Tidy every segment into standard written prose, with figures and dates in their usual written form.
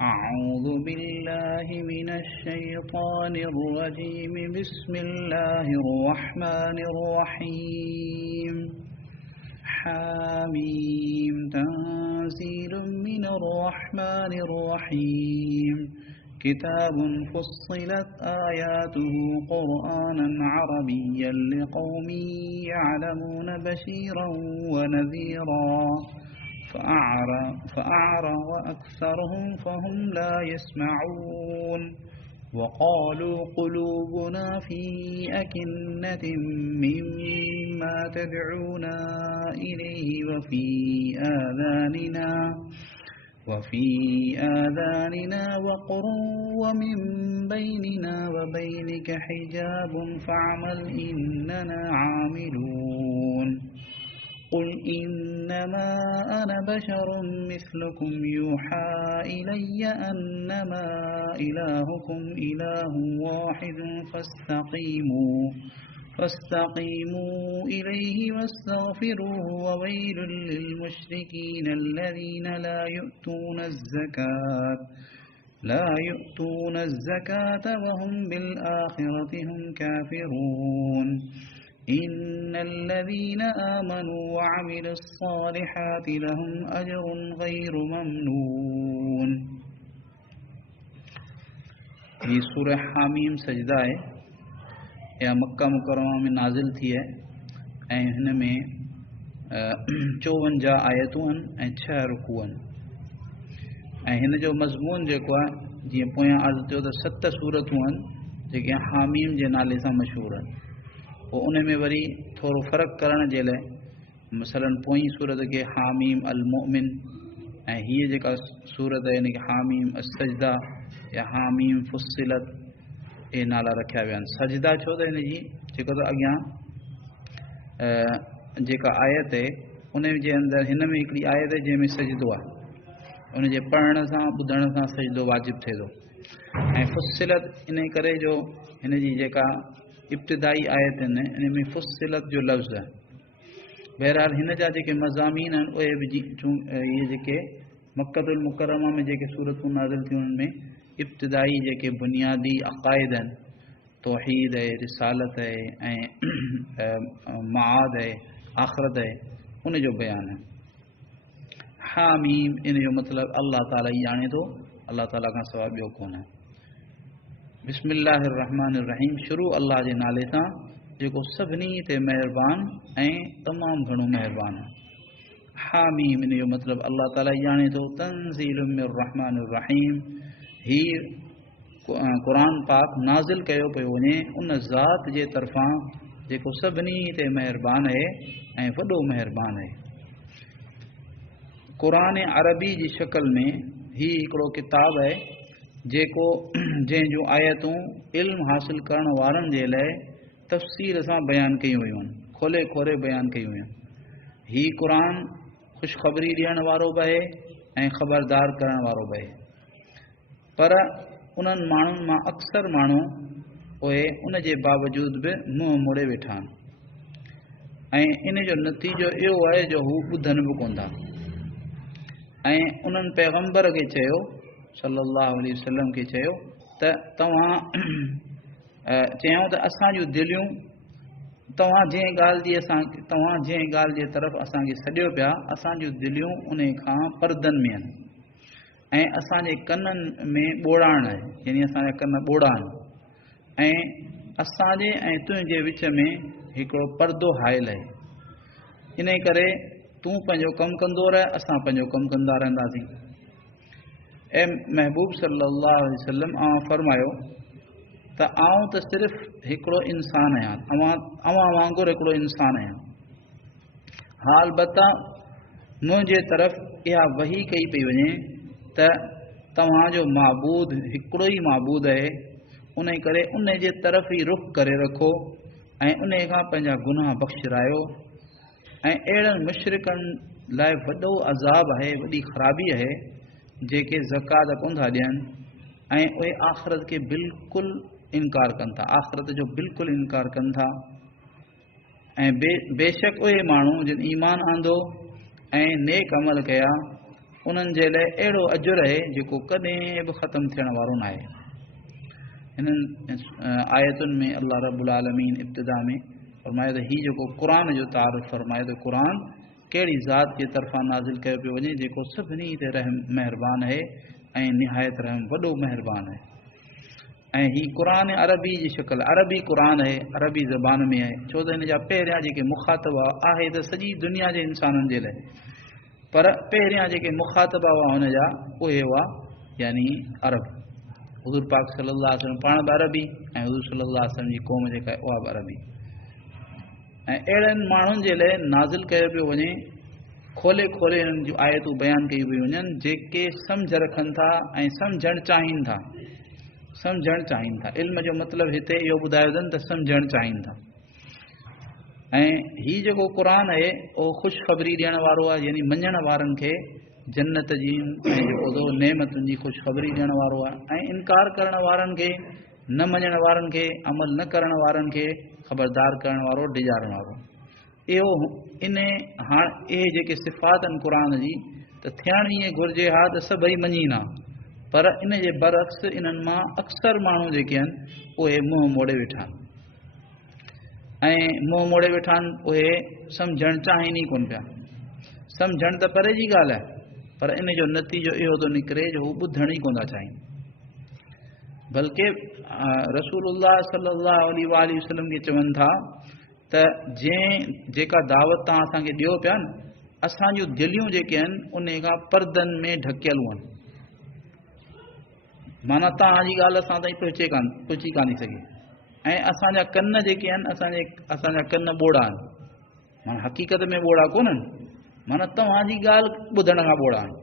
أعوذ بالله من الشيطان الرجيم بسم الله الرحمن الرحيم حميم تنزيل من الرحمن الرحيم كتاب فصلت آياته قرآنا عربيا لقوم يعلمون بشيرا ونذيرا فأعرض أكثرهم فهم لا يسمعون وقالوا قلوبنا في أكنة مما تدعونا إليه وفي آذاننا وقر ومن بيننا وبينك حجاب فاعمل إننا عاملون قل إنما أنا بشر مثلكم يوحى إلي أنما إلهكم إله واحد فاستقيموا إليه واستغفروه وويل للمشركين الذين لا يؤتون الزكاة وهم بالآخرة هم كافرون إن الذين آمنوا وعملوا الصالحات لهم أجر غير ممنون. ये सूरह हामीम सजदा है या मक्का मुकरमा में नाज़िल थी है ऐं हिन में 54 आयतूं आहिनि ऐं 6 रुकू आहिनि ऐं हिन जो मज़मून जेको आहे जीअं पोयां अर्ज़ु कयो त 7 सूरतूं आहिनि जेके हामीम जे नाले सां मशहूरु आहिनि। पोइ उन में वरी थोरो फ़र्क़ु करण जे लाइ मसलन पोई सूरत खे हामीम अल मोमिन ऐं हीअ जेका सूरत आहे इन खे हामीम अस सजदा या हामीम फुस्सिलत ये नाला रखिया विया आहिनि। सजदा छो त हिन जी जेको त अॻियां जेका आयत आहे उन जे अंदरि हिन में हिकिड़ी आयत आहे जंहिंमें सजदो आहे, उन जे पढ़ण सां ॿुधण सां सजदो वाजिबु थिए थो। ऐं फुस्सिलत इन करे जो हिन जी जेका इब्तिदाई आयत आहिनि इन में फुस्सिलत जो लफ़्ज़ आहे। बहरहाल हिन जा जेके मज़ामीन आहिनि उहे बि इहे जेके मक्कतुल मुकरमा में जेके सूरतूं नाज़िल थियूं उन्हनि में इब्तिदाई जेके बुनियादी अक़ाइद आहिनि, तौहीद आहे, रिसालत आहे ऐं मआद आहे, आख़िरत आहे, उन जो बयानु आहे। हामीम इन जो मतिलबु अल्लाह ताला ई ॼाणे थो, अल्लाह ताला खां सवाइ ॿियो कोन आहे। बिस्मिल्लाहिर रहमानिर रहीम, शुरू अल्लाह जे नाले सां जेको सभिनी ते महिरबान ऐं तमामु घणो महिरबान आहे। हामीम इन जो मतिलबु अल्लाह ताला ई ॼाणे थो। तंज़ीलुम मिर रहमानिर रहीम, ही क़ुरान पाक नाज़िल कयो पियो वञे उन ज़ात जे तरफ़ां जेको सभिनी ते महिरबान आहे ऐं वॾो महिरबान आहे। क़ुरान अरबी जी शक्ल में ही हिकिड़ो किताब आहे जेको जंहिं जूं आयतूं इल्म हासिल करण वारनि जे लाइ तफ़सील सां बयानु कयूं वयूं आहिनि, खोले खोले बयानु कयूं वयूं आहिनि। ही क़ुरान ख़ुशख़बरी ॾियण वारो बि आहे ऐं ख़बरदार करण वारो बि आहे। पर उन्हनि माण्हुनि मां अक्सर माण्हू उहे उन जे बावजूद बि मुंहुं मोड़े वेठा आहिनि ऐं इन जो नतीजो इहो आहे जो हू ॿुधनि बि कोन था। ऐं उन्हनि पैगम्बर खे चयो सल्लल्लाहु अलैहि वसल्लम खे चयो त तव्हां चयूं त असांजूं दिलियूं तव्हां जंहिं ॻाल्हि जे तरफ़ असांखे सॾियो पिया असांजूं दिलियूं उन खां परदनि में आहिनि ऐं असांजे कननि में ॿोड़ाइण आहे, यानी असांजा कन ॿोड़ा आहिनि ऐं असांजे ऐं तुंहिंजे विच में हिकिड़ो परदो हायल आहे। इन करे तूं पंहिंजो कमु कंदो रह, असां पंहिंजो कमु कंदा रहंदासीं। ऐं महबूब सल्लल्लाहु अलैहि वसल्लम फरमायो त आऊं त सिर्फ़ु हिकिड़ो इंसान आहियां, अवां वांगुरु हिकिड़ो इंसान आहियां। हा अलबत्ता मुंहिंजे तरफ़ इहा वही कई पई वञे त तव्हांजो माबूद हिकिड़ो ई माबूद आहे, उन करे उन जे तरफ़ ई रुख़ करे रखो ऐं उन खां पंहिंजा गुनाह बख़्शरायो। ऐं अहिड़नि मुशरिकनि लाइ वॾो अज़ाब आहे, वॾी ख़राबी आहे जेके ज़कात कोन था ॾियनि ऐं उहे आख़िरत खे बिल्कुलु इनकार कनि था, आख़िरत जो बिल्कुलु इनकार कनि था। ऐं बेशक उहे माण्हू जिन ईमान आंदो ऐं नेक अमल कया उन्हनि जे लाइ अहिड़ो अजुर आहे जेको कॾहिं बि ख़तमु थियण वारो न आहे। हिननि आयतुनि में अल्लाह रब्बुल आलमीन इब्तिदा में फरमाए त हीउ जेको क़ुर जो तारुफ़ फरमाए त क़ुर कहिड़ी ज़ात जे तरफ़ां नाज़िल कयो पियो वञे जेको सभिनी ते रहम महिरबान आहे ऐं निहायत रहम वॾो महिरबान आहे। ऐं हीउ क़ुर अरबी जी शिकिल अरबी क़ुर आहे, अरबी ज़बान में आहे, छो त हिन जा पहिरियां जेके मुखातब आहे त सॼी दुनिया जे इंसाननि जे लाइ, पर पहिरियां जेके मुखातब हुआ हुन जा उहे हुआ यानी अरब। हुज़ूर पाक सल्लल्लाहु अलैहि वसल्लम पाण बि अरबी ऐं हुज़ूर सल्लल्लाहु अलैहि वसल्लम जी क़ौम जेका आहे उहा बि अरबी। ऐं अहिड़नि माण्हुनि जे लाइ नाज़िल कयो पियो वञे, खोले खोले हिननि जूं आयतूं बयानु कयूं पियूं वञनि जेके सम्झ रखनि था ऐं सम्झणु चाहिनि था। सम्झणु चाहिनि था, इल्म जो मतिलबु हिते इहो ॿुधायो अथनि त सम्झणु चाहिनि था। ऐं हीउ जेको क़ुर आहे उहो ख़ुशख़बरी ॾियण वारो आहे, यानी मञण वारनि खे जन्नत जी ऐं जेको थो नेमतुनि जी ख़ुशख़बरी ॾियण वारो आहे, ऐं इनकार करण वारनि खे, न मञण वारनि खे, अमल न करण वारनि खे ख़बरदार करण वारो, डिॼारण वारो। इहो हाणे इहे जेके सिफ़ात आहिनि क़ुर जी त थियण ईअं घुरिजे हा त सभई मञी न, पर इन जे बरअक्स इन्हनि मां अक्सर माण्हू जेके आहिनि उहे मुंहुं मोड़े वेठा आहिनि ऐं मुंहुं मोड़े वेठा आहिनि, उहे सम्झणु चाहिनि ई कोन पिया। सम्झणु त परे जी ॻाल्हि आहे, पर इन जो नतीजो इहो थो निकिरे जो हू ॿुधण ई कोन था चाहिनि। बल्कि रसूलुल्लाह सल्लल्लाहु अलैहि वसल्लम खे चवनि था त जेका दावत तव्हां असांखे ॾियो पिया न, असांजूं दिलियूं जेके आहिनि उन खां परदनि में ढकियल आहिनि, माना तव्हांजी ॻाल्हि असां ताईं पहुची कान थी सघे। ऐं असांजा कन जेके आहिनि असांजा कन ॿोड़ा आहिनि, माना हक़ीक़त में ॿोड़ा कोन्हनि, माना तव्हांजी ॻाल्हि ॿुधण खां ॿोड़ा आहिनि।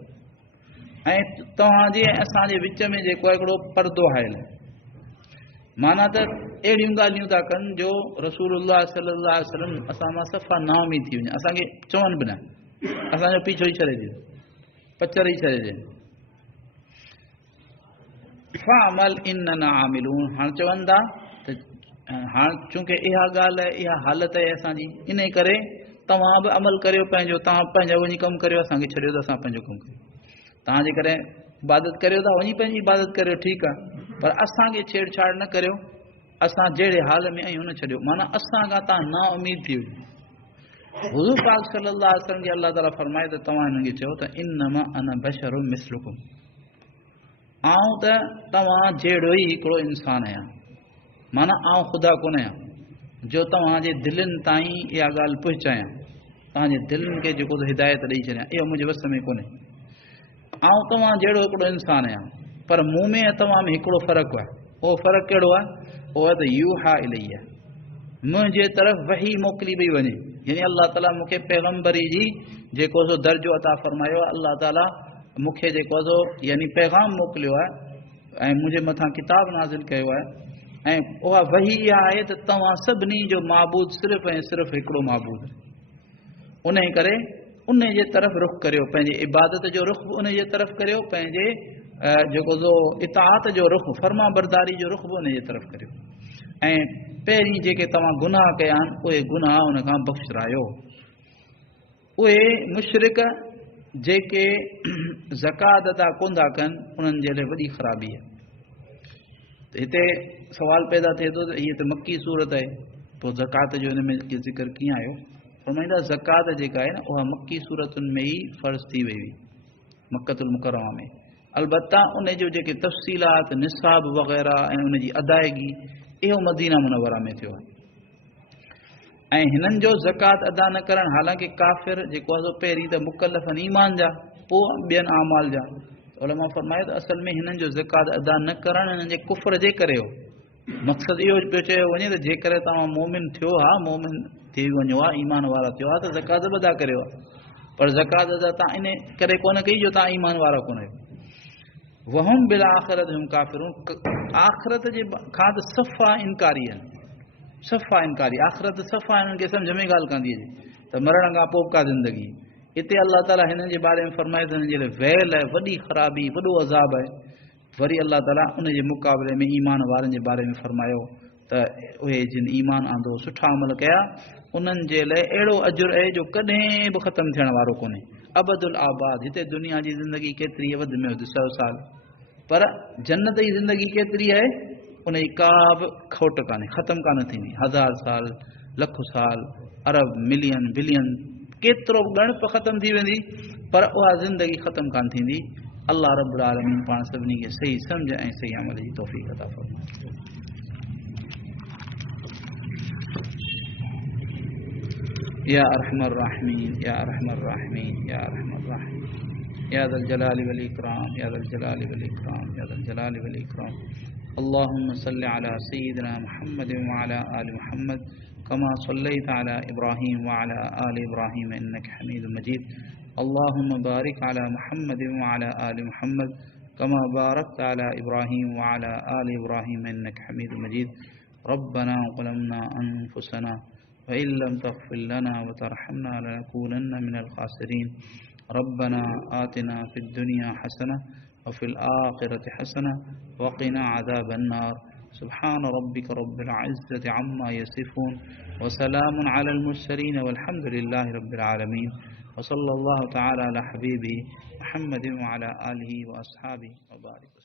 ऐं तव्हांजे ऐं असांजे विच में जेको आहे हिकिड़ो परदो आयल आहे, माना त अहिड़ियूं ॻाल्हियूं था कनि जो रसूलुल्लाह सल्लल्लाहु अलैहि वसल्लम असां मां सफ़ा नाउमीद थी वञे, असांखे चवनि बि न, असांजो पीछो ई छॾे ॾियो, पचर ई छॾे ॾियो। फ़अमल इन्नना आमिलून, हाणे चवनि था त हाणे चूंकि इहा ॻाल्हि आहे, इहा हालत आहे असांजी, इन करे तव्हां बि अमल करियो पंहिंजो, तव्हां पंहिंजो वञी कमु करियो, असांखे छॾियो त असां पंहिंजो कमु करियो। तव्हां जे करे इबादत करियो था वञी पंहिंजी इबादत करियो, ठीकु आहे, पर असांखे छेड़छाड़ न करियो, असां जहिड़े हाल में आहियूं न छॾियो, माना असां खां तव्हां ना उमीद थी वञो। हुज़ूर पाक सल्लल्लाहु अलैहि वसल्लम खे अल्लाह ताला फरमाए त तव्हां हिननि खे चओ त इन्नमा अना बशरुम मिस्लुकुम, आऊं त तव्हां जहिड़ो ई हिकिड़ो इंसान आहियां, माना आऊं ख़ुदा कोन आहियां जो तव्हांजे दिलनि ताईं इहा ॻाल्हि पहुचायां, तव्हांजे दिलनि खे जेको हिदायत ॾेई छॾियां, इहो मुंहिंजे वस में कोन्हे। आऊं तव्हां जहिड़ो हिकिड़ो इंसान आहियां, पर मूं में ऐं तव्हां में हिकिड़ो फ़र्क़ु आहे। उहो फ़र्क़ु कहिड़ो आहे? उहो आहे त यूहा इलैया, मुंहिंजे तरफ़ वही मोकिली पई वञे, यानी अल्लाह ताला मूंखे पैगम्बरी जी जेको सो दर्जो अता फरमायो आहे, अल्लाह ताला मूंखे जेको सो यानी पैगाम मोकिलियो आहे ऐं मुंहिंजे मथां किताब नाज़िल कयो आहे, ऐं उहा वही इहा आहे त तव्हां सभिनी जो माबूद सिर्फ़ु ऐं सिर्फ़ु हिकिड़ो माबूद, उन करे उन जे तरफ़ रुख़ करियो, पंहिंजे इबादत जो रुख़ बि उन जे तरफ़ करियो, पंहिंजे जेको सो इताअत जो रुख़, फर्मा बरदारी जो रुख़ बि उन जे तरफ़ करियो। ऐं पहिरीं जेके तव्हां गुनाह कया आहिनि उहे गुनाह उन खां बख़्शरायो। उहे मुशरिक जेके ज़कात अदा कोन था कनि, उन्हनि जे लाइ वॾी ख़राबी आहे। त हिते सवाल पैदा थिए थो त हीअ त मक्की सूरत आहे, पोइ ज़कात जो हिन में ज़िक्र कीअं आयो? फरमाईंदा ज़कात जेका आहे न उहा मक्की सूरतुनि में ई फ़र्ज़ थी वई हुई, मक्कतुल मुकरमा में। अलबत्ता उन जो जेके तफ़सीलात, निसाब वग़ैरह ऐं उन जी अदायगी, इहो मदीना मुनव्वरा में थियो आहे। ऐं हिननि जो ज़कात अदा न करणु, हालांकि काफ़िर जेको आहे पहिरीं त मुकल्लफ़नि ईमान जा, पोइ ॿियनि आमाल जा, उलमा फरमायो त असल में हिननि जो ज़कात अदा न करणु हिननि जे कुफ़र जे करे हो। मक़सदु इहो पियो चयो वञे त जेकर तव्हां मोमिन थियो हा, मोमिन थी वञो आहे, ईमान वारा थियो आहे, त ज़कात बि अदा करियो आहे, पर ज़कात अदा तव्हां इन करे कोन कई जो तव्हां ईमान वारा कोन आहियो। वहुम बिल आख़िरत हुम काफ़िरून, आख़िरत जे खां त सफ़ा इनकारी आहिनि, सफ़ा इनकारी, आख़िरत सफ़ा हिननि खे सम्झ में ॻाल्हि कान थी अचे त मरण खां पोइ का ज़िंदगी। हिते अल्लाह ताला हिननि जे बारे में फरमाए त हिननि जे लाइ वैल आहे, वॾी ख़राबी, वॾो अज़ाब आहे। वरी अल्लाह ताला उन जे मुक़ाबले में ईमान वारनि जे बारे में फरमायो त उहे जिन ईमान आंदो, सुठा अमल कया, उन्हनि जे लाइ अहिड़ो अजुर आहे जो कॾहिं बि ख़तमु थियण वारो कोन्हे। अबदुल आबाद, हिते दुनिया जी ज़िंदगी केतिरी वध में वधि 100 साल, पर जन्नत जी ज़िंदगी केतिरी आहे, उन जी का बि खोट कान्हे, ख़तमु कान थींदी। 1000 साल, लख साल, अरब, मिलियन, बिलियन, केतिरो ॻणप ख़तमु थी वेंदी, पर उहा ज़िंदगी ख़तमु कान थींदी। अल्लाह रब्बुल आलमीन पाण सभिनी खे सही सम्झ ऐं सही अमल जी तौफ़ीक़ अता फ़रमाए। या अरहमर राहिमीन, या अरहमर राहिमीन, या अरहमर राहिमीन, या ज़ल जलालि वल इकराम, या ज़ल जलालि वल इकराम, या ज़ल जलालि वल इकराम। अल्लाहुम्म सल्लि अला सय्यिदिना मुहम्मद व अला आलि मुहम्मद कमा सल्लैत अला इब्राहीम व अला आलि इब्राहीम इन्नका हमीदुम मजीद। अल्लाहुम्म बारिक अला मुहम्मद व अला आलि मुहम्मद कमा बारकत अला इब्राहीम व अला आलि इब्राहीम इन्नका हमीदुम मजीद। रब्बना ज़लमना अनफुसना वइन लम तग़फिर लना व तरहमना लनकूनन्न मिनल ख़ासिरीन। रब्बना आतिना फ़िद दुनिया हसनह व फ़िल आखिरति हसनह व क़िना अज़ाबन नार। सुब्हान रब्बिक रब्बिल इज़्ज़ति अम्मा यसिफ़ून व सलामुन अलल मुरसलीन वल्हम्दुलिल्लाहि रब्बिल आलमीन। व सल्लल्लाहु तआला अला हबीबिही मुहम्मदिन व अला आलिहि व अस्हाबिहि व बारिक।